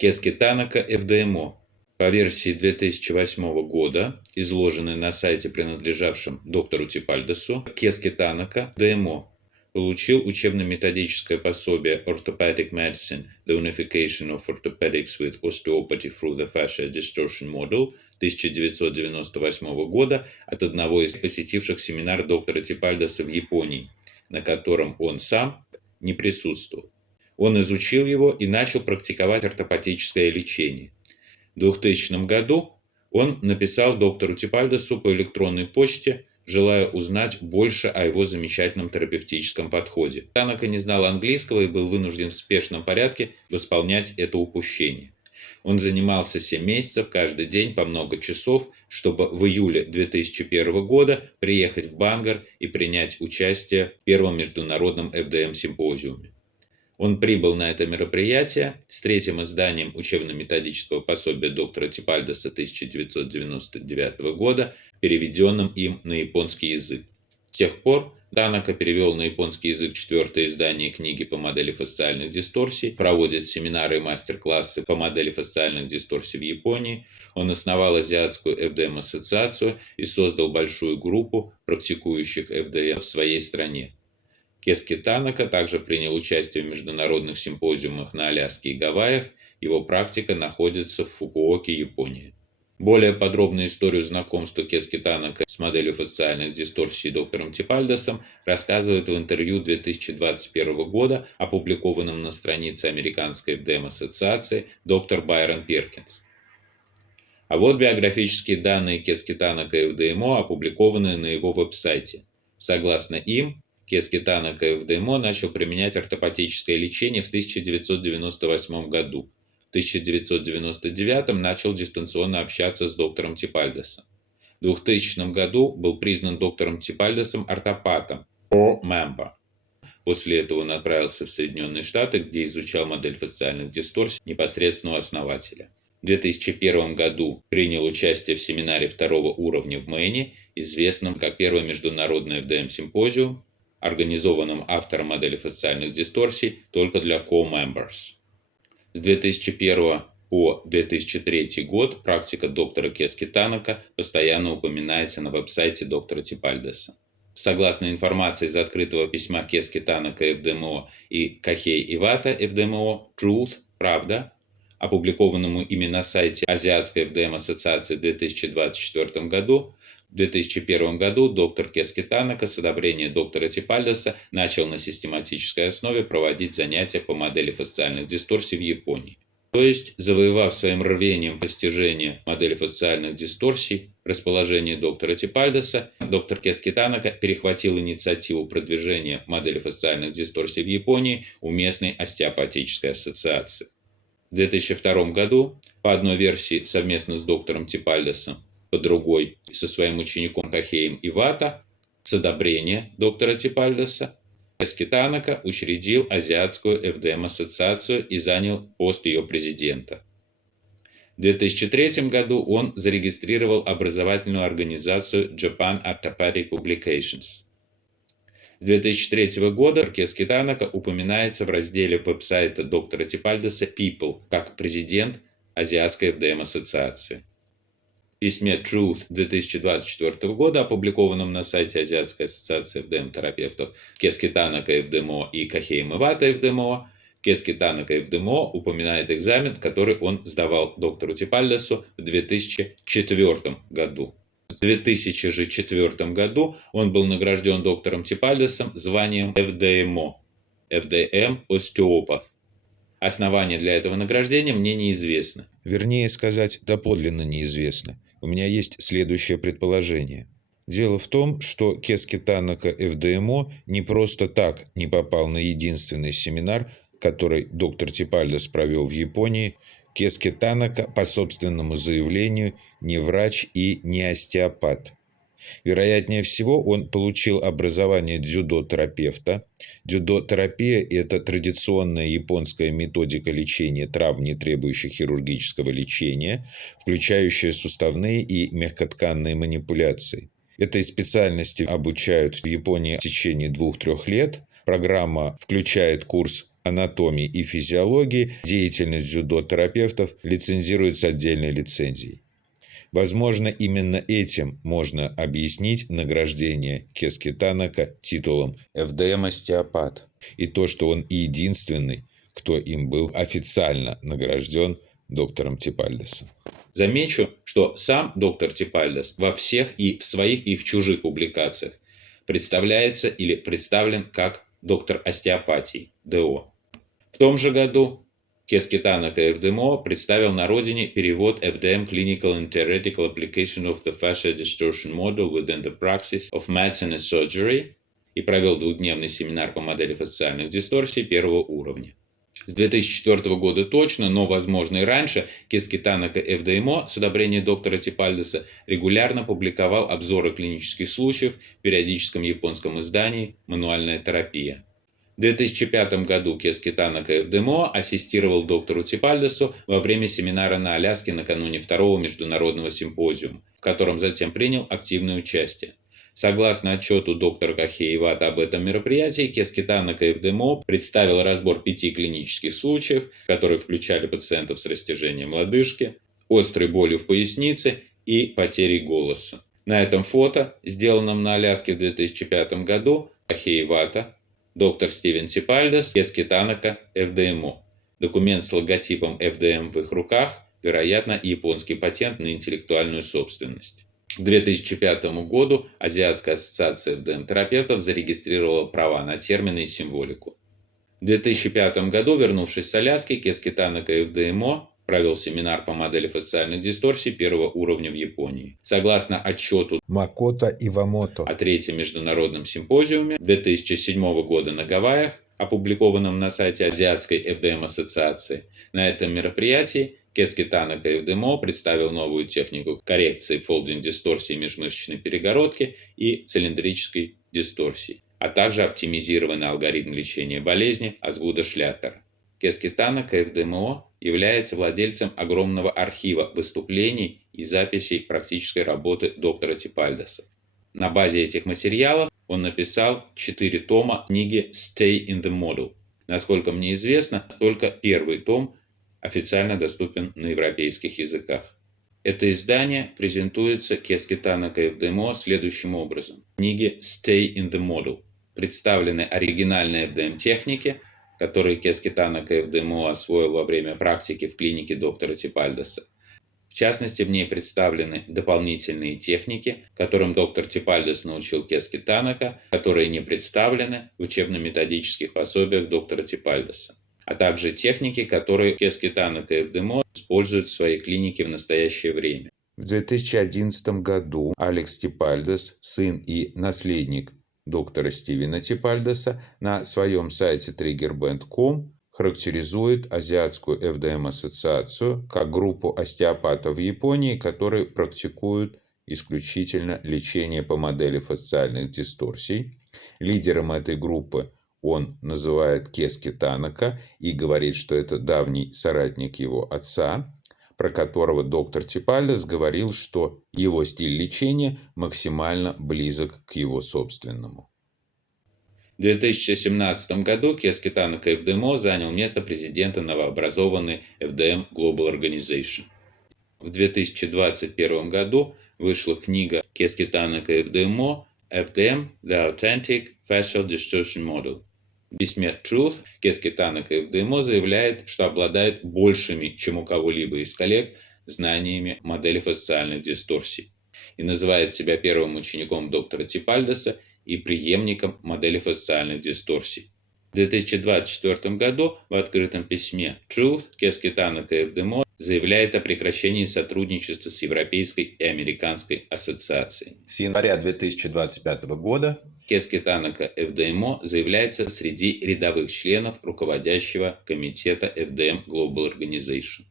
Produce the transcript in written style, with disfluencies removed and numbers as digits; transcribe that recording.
Кески Танака ФДМО. По версии 2008 года, изложенной на сайте, принадлежавшем доктору Типальдесу, Кески Танака ФДМО получил учебно-методическое пособие Orthopedic Medicine: The Unification of Orthopedics with Osteopathy through the Fascia Distortion Model 1998 года от одного из посетивших семинар доктора Типальдеса в Японии, на котором он сам не присутствовал. Он изучил его и начал практиковать ортопатическое лечение. В 2000 году он написал доктору Типальдесу по электронной почте, желая узнать больше о его замечательном терапевтическом подходе. Танака не знал английского и был вынужден в спешном порядке восполнять это упущение. Он занимался 7 месяцев каждый день по много часов, чтобы в июле 2001 года приехать в Бангар и принять участие в первом международном ФДМ-симпозиуме. Он прибыл на это мероприятие с третьим изданием учебно-методического пособия доктора Типальдеса 1999 года, переведенным им на японский язык. С тех пор Танака перевел на японский язык 4-е издание книги по модели фасциальных дисторсий, проводит семинары и мастер-классы по модели фасциальных дисторсий в Японии. Он основал Азиатскую ФДМ-ассоциацию и создал большую группу практикующих ФДМ в своей стране. Кески Танака также принял участие в международных симпозиумах на Аляске и Гавайях. Его практика находится в Фукуоке, Япония. Более подробную историю знакомства Кески Танака с моделью фасциальных дисторсий доктором Типальдесом рассказывает в интервью 2021 года, опубликованном на странице Американской ФДМ-ассоциации, доктор Байрон Перкинс. А вот биографические данные Кески Танака и ФДМО, опубликованные на его веб-сайте. Согласно им, Кески Танака ФДМО начал применять ортопатическое лечение в 1998 году. В 1999 начал дистанционно общаться с доктором Типальдесом. В 2000 году был признан доктором Типальдесом ортопатом (member). После этого он отправился в Соединенные Штаты, где изучал модель фасциальных дисторсий непосредственно у основателя. В 2001 году принял участие в семинаре второго уровня в Мэне, известном как первый международный ФДМ-симпозиум, организованном автором модели фасциальных дисторсий только для co-members. С 2001 по 2003 год практика доктора Кески Танака постоянно упоминается на веб-сайте доктора Типальдеса. Согласно информации из открытого письма Кески Танака ФДМО и Кохей Ивата ФДМО «Truth» (Правда), опубликованному ими на сайте Азиатской ФДМ-ассоциации в 2024 году, в 2001 году доктор Кески Танака с одобрения доктора Типальдеса начал на систематической основе проводить занятия по модели фасциальных дисторсий в Японии. То есть, завоевав своим рвением постижение модели фасциальных дисторсий, расположение доктора Типальдеса, доктор Кески Танака перехватил инициативу продвижения модели фасциальных дисторсий в Японии у местной остеопатической ассоциации. В 2002 году, по одной версии совместно с доктором Типальдесом, по другой со своим учеником Кохеем Ивата, с одобрения доктора Типальдеса, Кески Танака учредил Азиатскую ФДМ-ассоциацию и занял пост ее президента. В 2003 году он зарегистрировал образовательную организацию Japan Orthopedic Publications. С 2003 года Кески Танака упоминается в разделе веб-сайта доктора Типальдеса People как президент Азиатской ФДМ-ассоциации. В письме Truth 2024 года, опубликованном на сайте Азиатской ассоциации ФДМ-терапевтов Кески Танака ФДМО и Кохей Ивата ФДМО, Кески Танака ФДМО упоминает экзамен, который он сдавал доктору Типальдесу в 2004 году. В 2004 году он был награжден доктором Типальдесом званием ФДМО, ФДМ-остеопат. Основания для этого награждения мне неизвестны. Вернее сказать, доподлинно неизвестны. У меня есть следующее предположение. Дело в том, что Кески Танака ФДМО не просто так не попал на единственный семинар, который доктор Типальдес провел в Японии. Кески Танака, по собственному заявлению, не врач и не остеопат. Вероятнее всего, он получил образование дзюдо-терапевта. Дзюдо-терапия – это традиционная японская методика лечения травм, не требующих хирургического лечения, включающая суставные и мягкотканные манипуляции. Этой специальности обучают в Японии в течение 2-3 лет. Программа включает курс анатомии и физиологии деятельность дзюдо-терапевтов лицензируется отдельной лицензией. Возможно, именно этим можно объяснить награждение Кески Танака титулом ФДМ-остеопат и то, что он единственный, кто им был официально награжден доктором Типальдесом. Замечу, что сам доктор Типальдес во всех и в своих, и в чужих публикациях представляется или представлен как доктор остеопатии, ДО. В том же году Кески Танака ФДМО представил на родине перевод FDM Clinical and Theoretical Application of the Fascia Distortion Model within the Praxis of Medicine and Surgery и провел двухдневный семинар по модели фасциальных дисторсий первого уровня. С 2004 года точно, но возможно и раньше, Кески Танака ФДМО с одобрения доктора Типальдеса регулярно публиковал обзоры клинических случаев в периодическом японском издании «Мануальная терапия». В 2005 году Кески Танака ФДМО ассистировал доктору Типальдесу во время семинара на Аляске накануне второго международного симпозиума, в котором затем принял активное участие. Согласно отчету доктора Кохеи Ивата об этом мероприятии, Кески Танака ФДМО представил разбор 5 клинических случаев, которые включали пациентов с растяжением лодыжки, острой болью в пояснице и потерей голоса. На этом фото, сделанном на Аляске в 2005 году, Кохеи Ивата, доктор Стивен Типальдес, Кески Танака ФДМО. Документ с логотипом ФДМ в их руках, вероятно, японский патент на интеллектуальную собственность. К 2005 году Азиатская ассоциация ФДМ-терапевтов зарегистрировала права на термины и символику. В 2005 году, вернувшись с Аляски, Кески Танака ФДМО провел семинар по модели фасциальных дисторсий первого уровня в Японии. Согласно отчету Макото Ивамото о третьем международном симпозиуме 2007 года на Гавайях, опубликованном на сайте Азиатской ФДМ-ассоциации, на этом мероприятии Кески Танака ФДМО представил новую технику коррекции фолдинг-дисторсии межмышечной перегородки и цилиндрической дисторсии, а также оптимизированный алгоритм лечения болезни Азвуда-Шляттера. Кески Танака ФДМО является владельцем огромного архива выступлений и записей практической работы доктора Типальдеса. На базе этих материалов он написал 4 тома книги «Stay in the Model». Насколько мне известно, только первый том официально доступен на европейских языках. Это издание презентуется Кески Танака ФДМО следующим образом. В книге «Stay in the Model» представлены оригинальные FDM-техники, которые Кески Танака ФДМО освоил во время практики в клинике доктора Типальдеса. В частности, в ней представлены дополнительные техники, которым доктор Типальдес научил Кески Танака, которые не представлены в учебно-методических пособиях доктора Типальдеса, а также техники, которые Кески Танака ФДМО использует в своей клинике в настоящее время. В 2011 году Алекс Типальдес, сын и наследник доктора Стивена Типальдеса, на своем сайте triggerband.com характеризует Азиатскую ФДМ-ассоциацию как группу остеопатов в Японии, которые практикуют исключительно лечение по модели фасциальных дисторсий. Лидером этой группы он называет Кески Танака и говорит, что это давний соратник его отца, про которого доктор Типальдес говорил, что его стиль лечения максимально близок к его собственному. В 2017 году Кески Танака ФДМО занял место президента новообразованной FDM Global Organization. В 2021 году вышла книга Кески Танака ФДМО FDM The Authentic Fascial Distortion Model. В письме Truth Кески Танака ФДМО заявляет, что обладает большими, чем у кого-либо из коллег, знаниями модели фасциальных дисторсий и называет себя первым учеником доктора Типальдеса и преемником модели фасциальных дисторсий. В 2024 году в открытом письме Truth Кески Танака ФДМО заявляет о прекращении сотрудничества с Европейской и Американской ассоциацией. С января 2025 года Кески Танака ФДМО заявляется среди рядовых членов руководящего комитета FDM Global Organization.